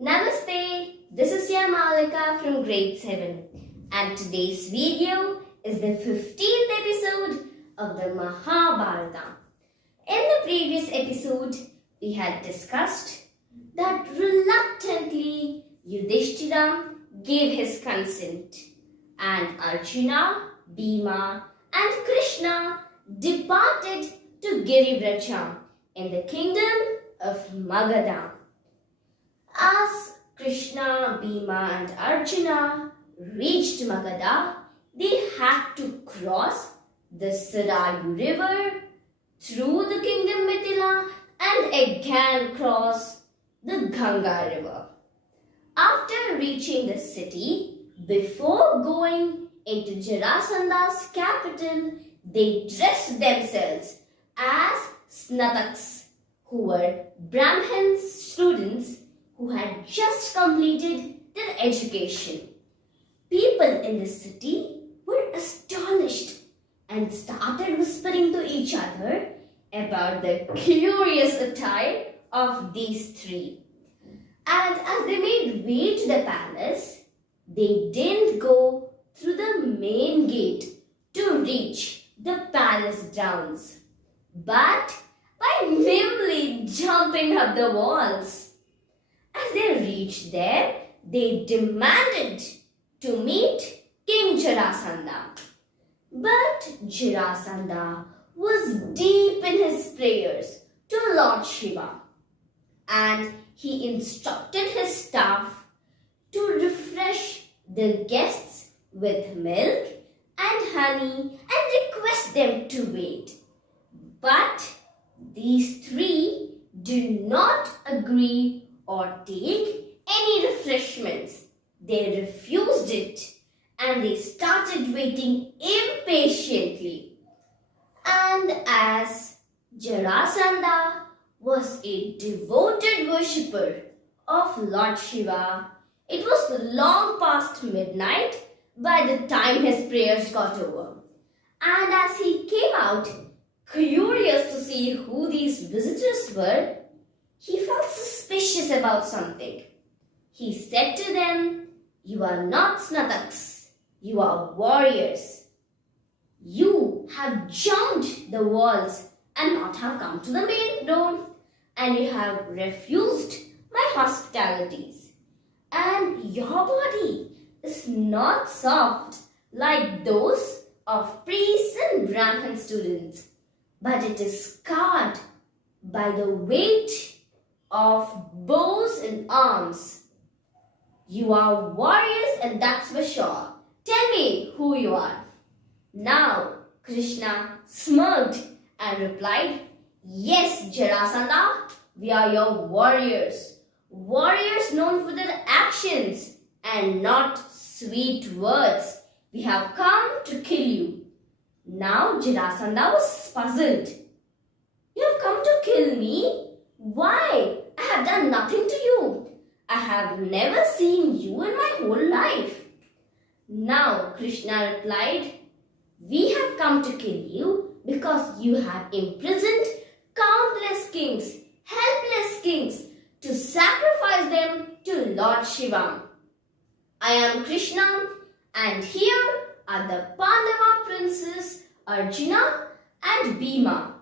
Namaste, this is your Malika from grade 7 and today's video is the 15th episode of the Mahabharata. In the previous episode, we had discussed that reluctantly Yudhishthira gave his consent and Arjuna, Bhima and Krishna departed to Beauchamps in the kingdom of Magadha. As Krishna, Bhima and Arjuna reached Magadha, they had to cross the Sarayu river through the kingdom Mithila and again cross the Ganga river. After reaching the city, before going into Jarasandha's capital, they dressed themselves as snataks, who were Brahmin students who had just completed their education. People in the city were astonished and started whispering to each other about the curious attire of these three. And as they made way to the palace, they didn't go through the main gate to reach the palace grounds, but by nimbly jumping up the walls. As they reached there, they demanded to meet King Jarasandha. But Jarasandha was deep in his prayers to Lord Shiva, and he instructed his staff to refresh the guests with milk and honey and request them to wait. But these three did not agree or take any refreshments. They refused it and they started waiting impatiently. And as Jarasandha was a devoted worshipper of Lord Shiva, it was long past midnight by the time his prayers got over. And as he came out, curious to see who these visitors were, he felt suspicious about something. He said to them, "You are not snataks, you are warriors. You have jumped the walls and not have come to the main door, and you have refused my hospitalities. And your body is not soft like those of priests and Brahmin students, but it is scarred by the weight of bows and arms. You are warriors, and that's for sure. Tell me who you are." Now Krishna smirked and replied, "Yes, Jarasandha, we are your warriors. Warriors known for their actions and not sweet words. We have come to kill you." Now Jarasandha was puzzled. "You have come to kill me? Why? I have done nothing to you. I have never seen you in my whole life." Now Krishna replied, "We have come to kill you because you have imprisoned countless kings, helpless kings, to sacrifice them to Lord Shiva. I am Krishna, and here are the Pandava princes Arjuna and Bhima.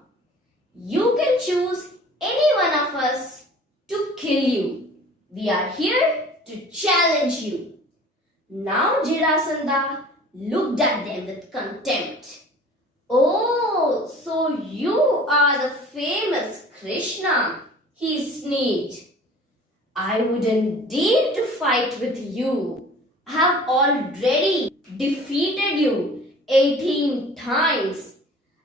You can choose any one of us to kill you. We are here to challenge you." Now Jarasandha looked at them with contempt. "Oh, so you are the famous Krishna," he sneered. "I wouldn't dare to fight with you. I have already defeated you 18 times.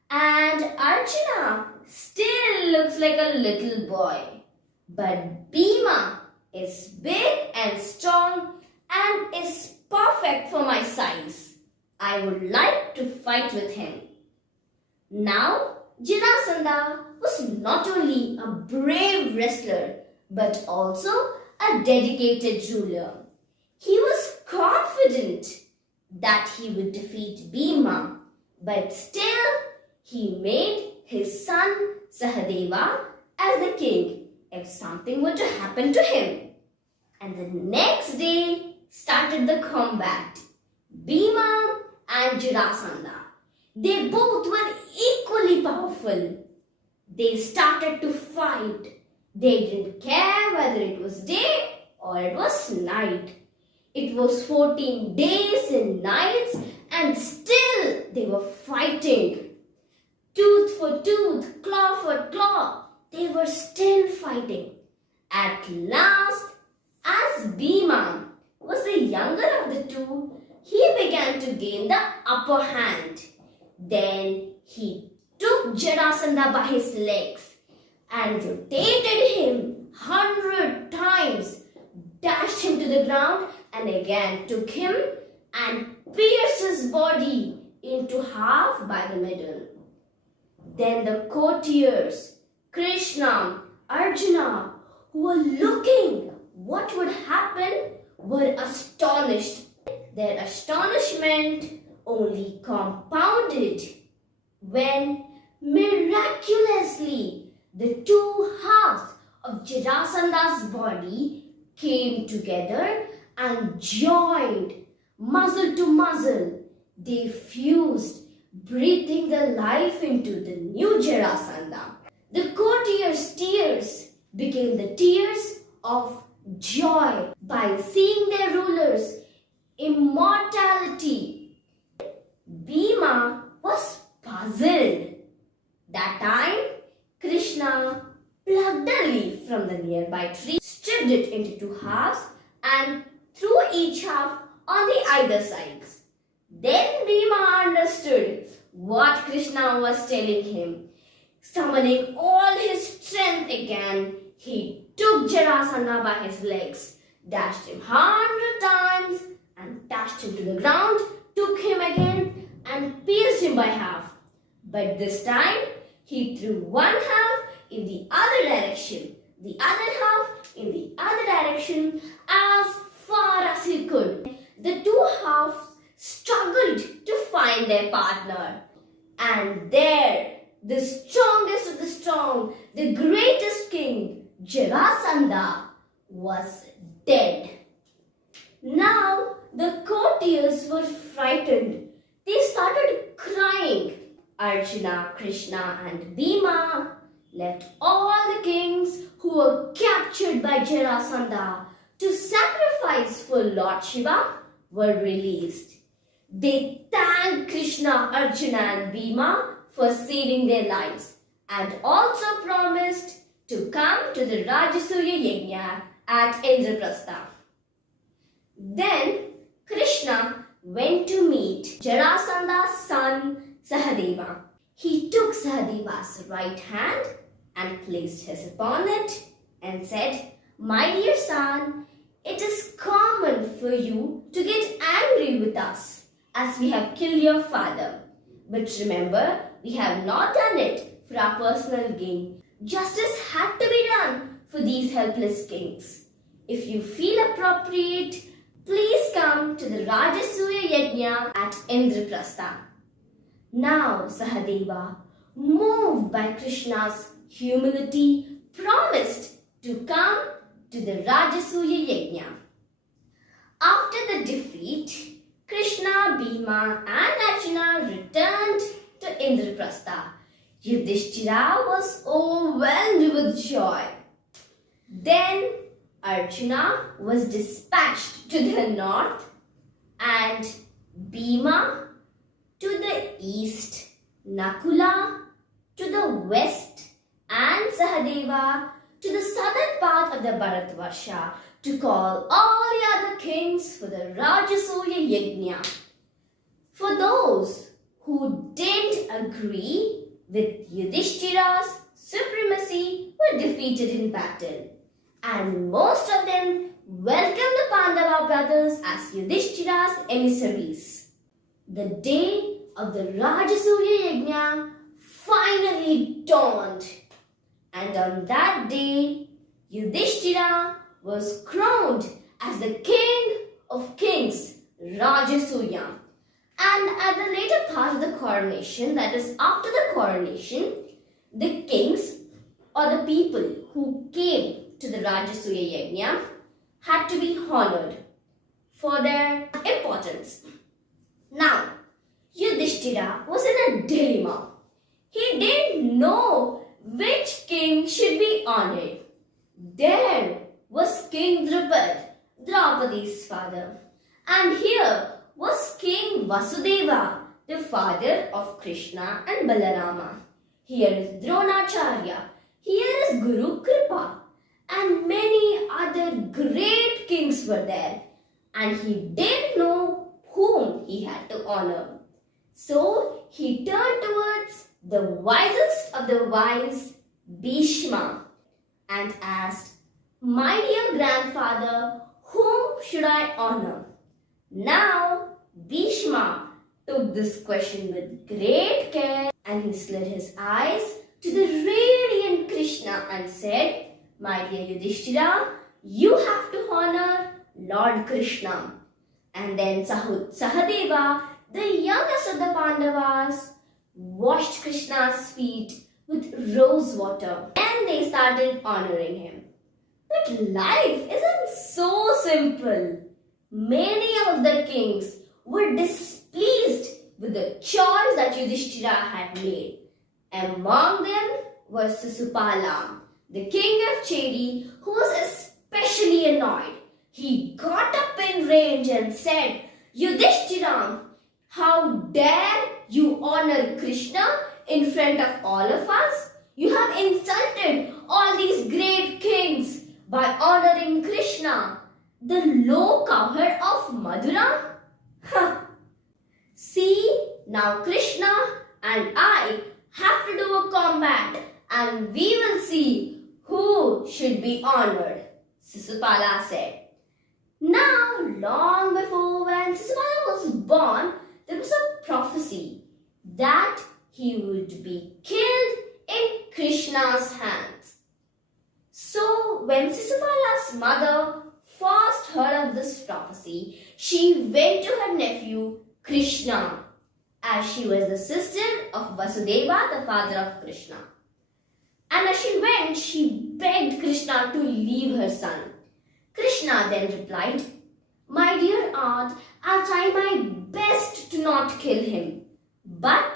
And Arjuna still looks like a little boy. But Bhima is big and strong and is perfect for my size. I would like to fight with him." Now Jarasandha was not only a brave wrestler but also a dedicated ruler. He was confident that he would defeat Bhima, but still he made his son Sahadeva as the king if something were to happen to him. And And the next day started the combat. Bhima and Jarasandha. They both were equally powerful. They started to fight. They didn't care whether it was day or it was night. It was 14 days and nights, and still they were fighting. Tooth for tooth, claw for claw, they were still fighting. At last, as Bhima was the younger of the two, he began to gain the upper hand. Then he took Jarasandha by his legs and rotated him 100 times, dashed him to the ground, and again took him and pierced his body into half by the middle. Then the courtiers, Krishna, Arjuna, who were looking what would happen, were astonished. Their astonishment only compounded when miraculously the two halves of Jarasandha's body came together and joined muzzle to muzzle. They fused, breathing the life into the new Jarasandha. The courtiers' tears became the tears of joy by seeing their rulers' immortality. Bhima was puzzled. That time, Krishna plucked a leaf from the nearby tree, stripped it into two halves, and threw each half on the either sides. Then Bhima understood what Krishna was telling him. Summoning all his strength again, he took Jarasandha by his legs, dashed him 100 times, and dashed him to the ground, took him again, and pierced him by half. But this time, he threw one half in the other direction, the other half in the other direction, as far as he could. The two halves struggled to find their partner. And there, the strongest of the strong, the greatest king, Jarasandha, was dead. Now, the courtiers were frightened. They started crying. Arjuna, Krishna, and Bhima left all the kings who were captured by Jarasandha to sacrifice for Lord Shiva were released. They thanked Krishna, Arjuna, and Bhima for saving their lives and also promised to come to the Rajasuya Yajna at Indraprastha. Then Krishna went to meet Jarasandha's son Sahadeva. He took Sahadeva's right hand and placed his upon it and said, "My dear son, it is common for you to get angry with us as we have killed your father. But remember, we have not done it for our personal gain. Justice had to be done for these helpless kings. If you feel appropriate, please come to the Rajasuya Yajna at Indraprastha." Now Sahadeva, moved by Krishna's humility, promised to come to the Rajasuya Yajna. After the defeat, Krishna, Bhima and Arjuna returned to Indraprastha. Yudhishthira was overwhelmed with joy. Then Arjuna was dispatched to the north and Bhima to the east, Nakula to the west and Sahadeva to the southern part of the Bharatvarsha to call all the other kings for the Rajasuya Yajna. For those who didn't agree with Yudhishthira's supremacy were defeated in battle, and most of them welcomed the Pandava brothers as Yudhishthira's emissaries. The day of the Rajasuya Yajna finally dawned, and on that day Yudhishthira was crowned as the king of kings, Rajasuya. And at the later part of the coronation, that is after the coronation, the kings or the people who came to the Rajasuya Yajna had to be honored for their importance. Now, Yudhishthira was in a dilemma. He didn't know which king should be honored. There was King Drupad, Draupadi's father, and here was King Vasudeva, the father of Krishna and Balarama. Here is Dronacharya, here is Guru Kripa, and many other great kings were there, and he didn't know whom he had to honor. So he turned towards the wisest of the wise, Bhishma, and asked, "My dear grandfather, whom should I honor?" Now, Bhishma took this question with great care, and he slid his eyes to the radiant Krishna and said, "My dear Yudhishthira, you have to honor Lord Krishna." And then Sahadeva, the youngest of the Pandavas, washed Krishna's feet with rose water, and they started honoring him. But life isn't so simple. Many of the kings were displeased with the choice that Yudhishthira had made. Among them was Shishupala, the king of Chedi, who was especially annoyed. He got up in rage and said, "Yudhishthira, how dare you honor Krishna in front of all of us? You have insulted all these great kings by honoring Krishna, the low cowherd of Madura." See, now Krishna and I have to do a combat, and we will see who should be honored, Shishupala said. Now, long before when Shishupala was born, there was a prophecy that he would be killed in Krishna's hands. So, when Shishupala's mother first heard of this prophecy, she went to her nephew Krishna, as she was the sister of Vasudeva, the father of Krishna. And as she went, she begged Krishna to leave her son. Krishna then replied, "My dear aunt, I'll try my best to not kill him. But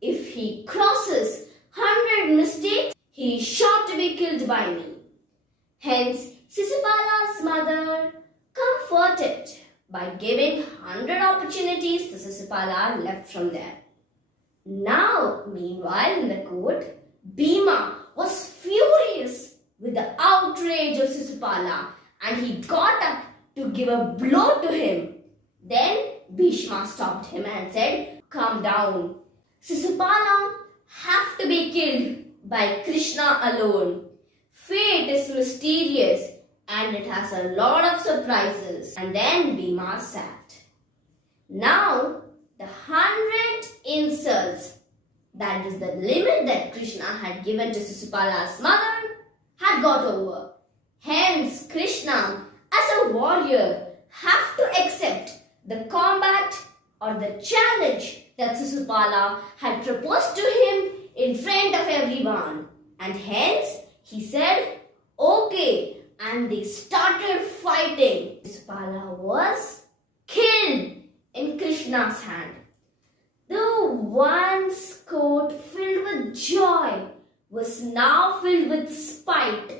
if he crosses 100 mistakes, he is sure to be killed by me." Hence, Shishupala's mother comforted by giving 100 opportunities to Shishupala left from there. Now, meanwhile, in the court, Bhima was furious with the outrage of Shishupala, and he got up to give a blow to him. Then Bhishma stopped him and said, "Calm down. Shishupala have to be killed by Krishna alone. Fate is mysterious and it has a lot of surprises." And then Bhima sat. Now, the 100 insults, that is the limit that Krishna had given to Shishupala's mother, had got over. Hence, Krishna, as a warrior, have to accept the combat or the challenge that Shishupala had proposed to him in front of everyone. And hence, he said, "Okay," and they started fighting. Shishupala was killed in Krishna's hand. The once court filled with joy was now filled with spite.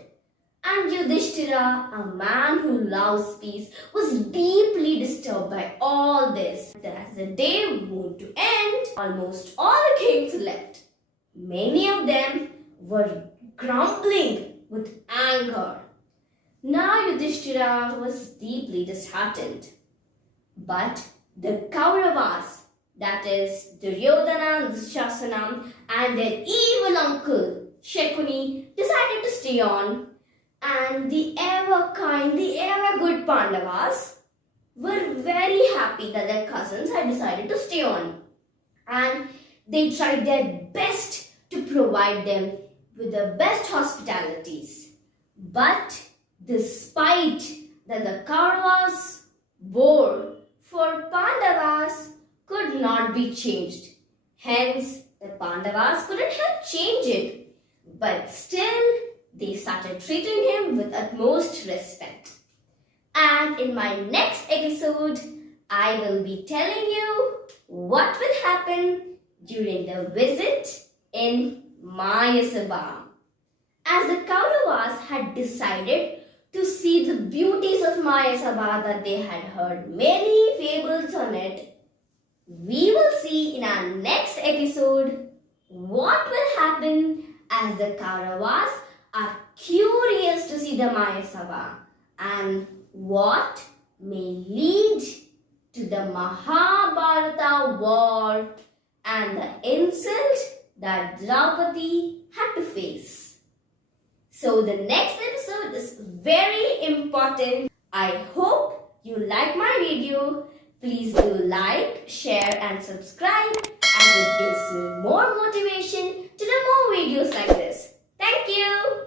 And Yudhishthira, a man who loves peace, was deeply disturbed by all this. As the day moved to end, almost all the kings left. Many of them were grumbling with anger. Now Yudhishthira was deeply disheartened. But the Kauravas, that is Duryodhana and Dushasana, and their evil uncle Shakuni, decided to stay on. And the ever kind, the ever good Pandavas were very happy that their cousins had decided to stay on. And they tried their best to provide them with the best hospitalities. But the spite that the Kauravas bore for Pandavas could not be changed. Hence, the Pandavas couldn't help change it. But still, they started treating him with utmost respect. And in my next episode, I will be telling you what will happen during the visit in Mayasabha. As the Kauravas had decided to see the beauties of Mayasabha, that they had heard many fables on it, we will see in our next episode what will happen as the Kauravas are curious to see the Mayasabha and what may lead to the Mahabharata war and the insult that Draupadi had to face. So the next episode is very important. I hope you like my video. Please do like, share and subscribe, as it gives me more motivation to do more videos like this. Thank you.